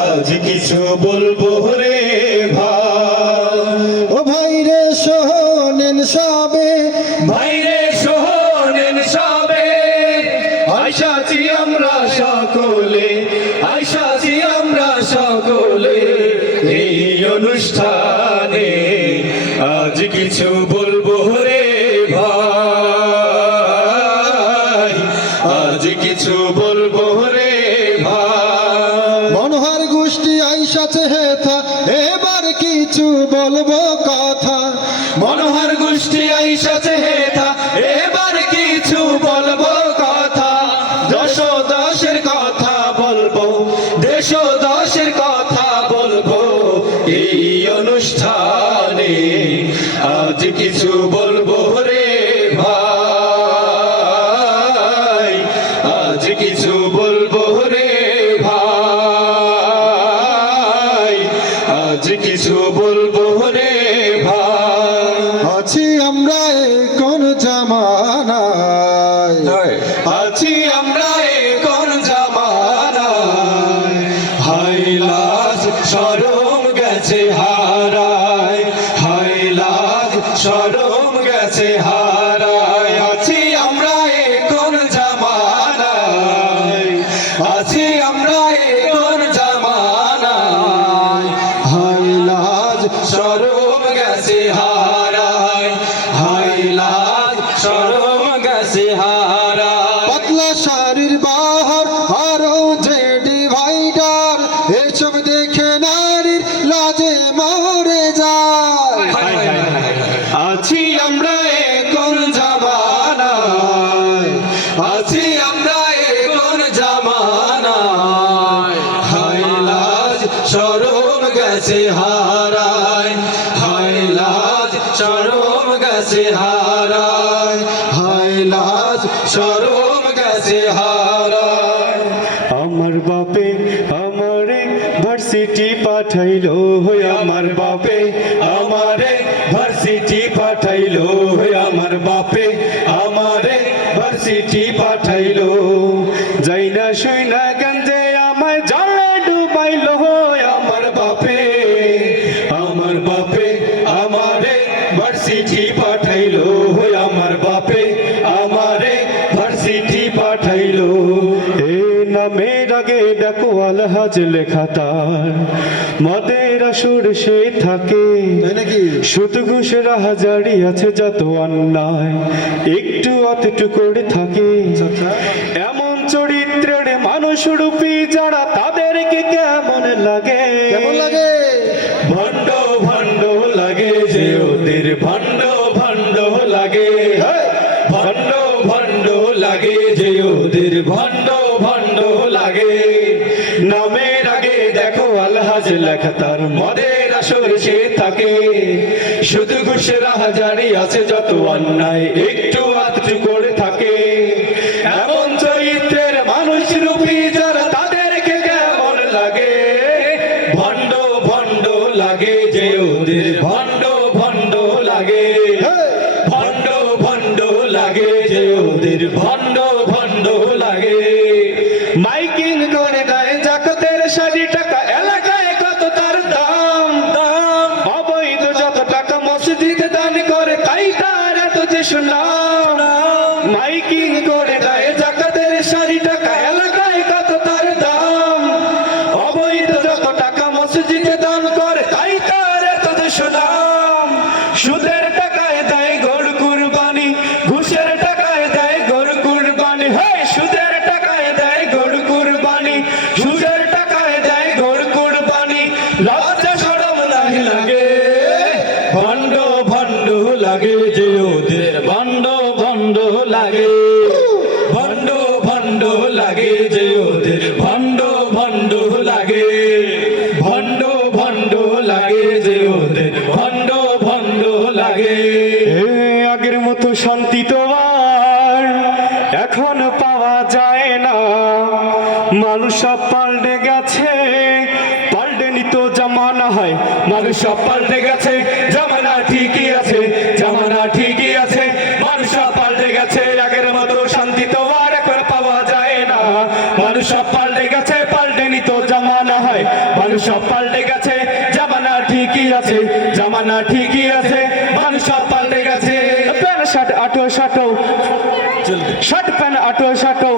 আজ কিছু বলবো রে ভাই, ও ভাই রে শোনেন সবে, ভাই রে শোনেন সবে, আইসাছি আমরা সকলে, আইসাছি আমরা সকলে এই অনুষ্ঠানে। আজ কিছু বলবো রে ভাই, আজ কিছু বলবো রে ভাই। মনোহর গোষ্ঠী আইসাছে হেথা, এবার কিছু বলবো কথা। মনোহর গোষ্ঠী আইসাছে হেথা, এবার কিছু বলবো কথা। দশ দশের কথা বলবো, দেশ দশের কথা বলবো এই অনুষ্ঠানে। আজ কিছু বলবো রে ভাই, আজ কিছু বলবো রে ভাই, আজ কিছু বলবো রে ভাই। আছি আমরা কোন জামানায়, আছি আমরা কোন জামানায়, হায় লাজ শরম গেছে হারায়, হায় লাজ শরম গেছে হারায়। আছি আমরা কোন জামানায়, আছি আমরা কোন জামানায়, হায় লাজ শরম গেছে হারায়, হায় লাজ শরম গেছে হারায়। পাতলা শাড়ির বাহার আরো যে ডিভাইডার, এসব দেখে নারীর লাজে মরে যায়। আছি আমরা কোন জামানায়, আছি আমরা কোন জামানায়, হায় লাজ শরম গেছে হারায়, হায় লাজ শরম গেছে হারায়, হায় লাজ শরম গেছে হারায়। আমার বাপে আমারে ভার্সিটি পাঠাইলো, আমার বাপে আমারে ভার্সিটি পাঠাইলো, আমার বাপে আমারে ভার্সিটি পাঠাইলো। যাই না শুই না গঞ্জে আমায় জলে ডুবাইলো, আমার বাপে, আমার বাপে আমারে ভার্সিটি পাঠাইলো, আমার বাপে আমারে ভার্সিটি পাঠাইলো। এ নামের আগে দেখো আলহাজ লেখা তার, মদের আসর সে থাকে, তাই নাকি? সুদ ঘুষের হাজারি আছে যত অন্যায়, একটু অতটু করে থাকে। এমন চরিত্রের মানুষ রূপী যারা, তাদেরকে কেমন লাগে? কেমন লাগে? ভণ্ড ভণ্ড লাগে যে ওদের, ভণ্ড ভণ্ড লাগে, ভণ্ড ভণ্ড লাগে যে ওদের, ভণ্ড ভণ্ড লাগে। নামের আগে দেখো আলহাজ লেখা তার, মদের আসর সে থাকে, শুধু ঘুষের হাজারি আছে যত অন্যায়, একটু আধটু করে থাকে। এমন চরিত্রের মানুষ রূপী যারা, তাদেরকে কেমন লাগে? ভণ্ড ভণ্ড লাগে যে ওদের, ভণ্ড ভণ্ড লাগে, ভণ্ড ভণ্ড লাগে যে ওদের, ভণ্ড ভণ্ড লাগে। মাইকিং করে দেয় জাকাতের 60 টাকা, এলাকায় কত তার দাম, দাম। অবৈধ যত টাকা মসজিদে দান করে, তাই তার এত যে সুনাম। মাইকিং করে দেয় জাকাতের 60 টাকা, এলাকায় কত তার দাম। অবৈধ যত টাকা মসজিদে দান করে, তাই তার এত যে সুনাম। সুদের টাকায় দেয় গরু কুরবানি, ঘুষের টাকায় দেয় গরু কুরবানি, হয় সুদের টাকায় দেয় গরু কুরবানি, সুদের টাকায় দেয় গরু কুরবানি। লজ্জা শরম নাহি লাগে, ভণ্ড ভণ্ড লাগে যে ওদের, ভণ্ড ভণ্ড লাগে, ভণ্ড ভণ্ড লাগে যে ওদের, ভণ্ড ভণ্ড লাগে, ভণ্ড ভণ্ড লাগে যে ওদের, ভণ্ড ভণ্ড লাগে। আগের মতো শান্তি তো আর এখন পাওয়া যায় না, মানুষ সব পাল্টে গেছে, পাল্টেনি তো জামানা হয়, মানুষ সব পাল্টে গেছে, জামানা ঠিকই আছে, জামানা ঠিকই আছে, মানুষ সব পাল্টে গেছে। আগের মতো শান্তি তো আর এখন পাওয়া যায় না, মানুষ সব পাল্টে গেছে, পাল্টেনি তো জামানা হয়। মানুষ সব পাল্টে গেছে, জামানা ঠিকই আছে, জামানা ঠিকই আছে, মানুষ সব পাল্টে গেছে। প্যান্ট শার্ট আটো শাটো, শার্ট প্যান্ট আটো শাটো।